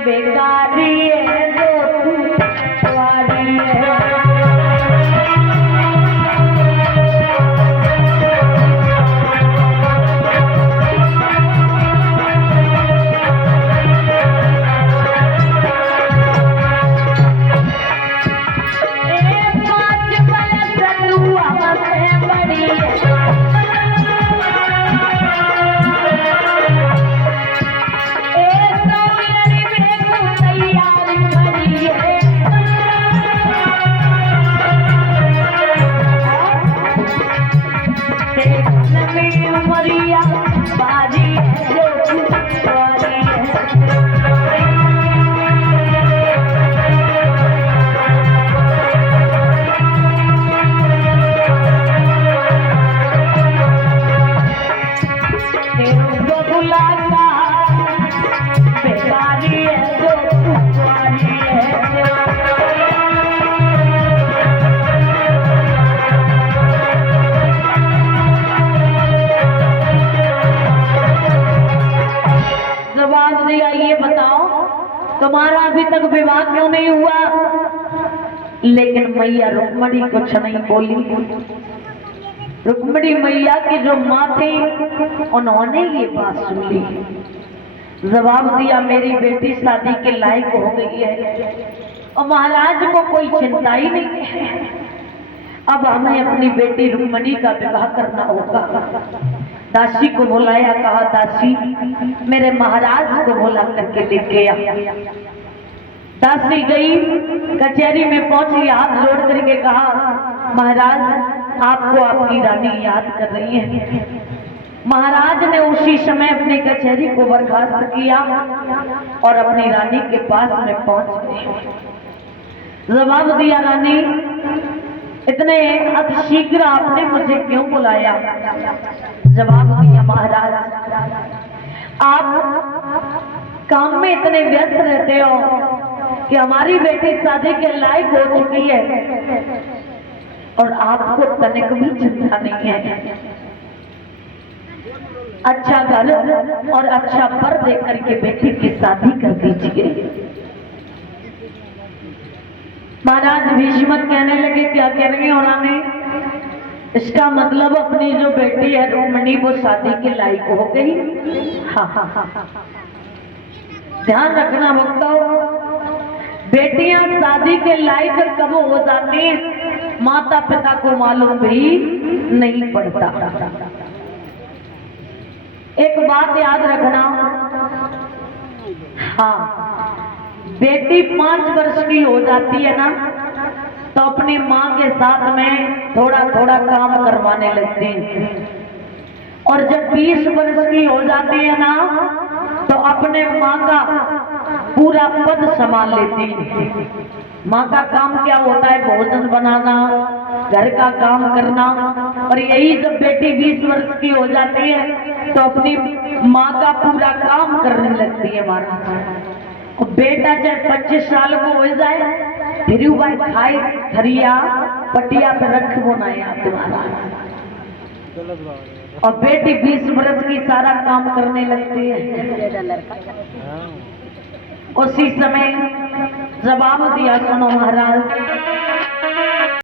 बेकारी है जो तू वारी है। तुम्हारा अभी तक विवाह क्यों नहीं हुआ? लेकिन मैया रुक्मणी कुछ नहीं बोली। रुक्मणी मैया की जो माँ थी उन्होंने ये बात सुन ली, जवाब दिया मेरी बेटी शादी के लायक हो गई है और महाराज को कोई चिंता ही नहीं है। अब हमें अपनी बेटी रुक्मणी का विवाह करना होगा। दासी को बुलाया, कहा दासी मेरे महाराज को बुला करके लेके आ। दासी गई, कचहरी में पहुंची, हाथ जोड़ करके कहा महाराज आपको आपकी रानी याद कर रही है। महाराज ने उसी समय अपनी कचहरी को बर्खास्त किया और अपनी रानी के पास में पहुंच गए। जवाब दिया रानी इतने अतिशीघ्र आपने मुझे क्यों बुलाया? जवाब दिया महाराज आप काम में इतने व्यस्त रहते हो कि हमारी बेटी शादी के लायक हो चुकी है और आपको तनिक भी चिंता नहीं है। अच्छा घर और अच्छा पर देख करके बेटी की शादी कर दीजिए। महाराज भीष्मक कहने लगे क्या कह रही हो रानी? इसका मतलब अपनी जो बेटी है रुक्मणी वो शादी के लायक हो गई। हाँ। ध्यान रखना भक्तों, बेटियां शादी के लायक कब हो जाती हैं माता पिता को मालूम भी नहीं पड़ता। एक बात याद रखना, हाँ बेटी 5 वर्ष की हो जाती है ना तो अपनी माँ के साथ में थोड़ा थोड़ा काम करवाने लगती है और जब 20 वर्ष की हो जाती है ना तो अपने माँ का पूरा पद संभाल लेती है। माँ का काम क्या होता है? भोजन बनाना, घर का काम करना। और यही जब बेटी 20 वर्ष की हो जाती है तो अपनी माँ का पूरा काम करने लगती है महाराज। बेटा चाहे 25 साल को हो जाए फिर भाई खाए थरिया पटिया पे रख बनाया तुम्हारा, और बेटी 20 वर्ष की सारा काम करने लगती है। उसी समय जवाब दिया सुनो महाराज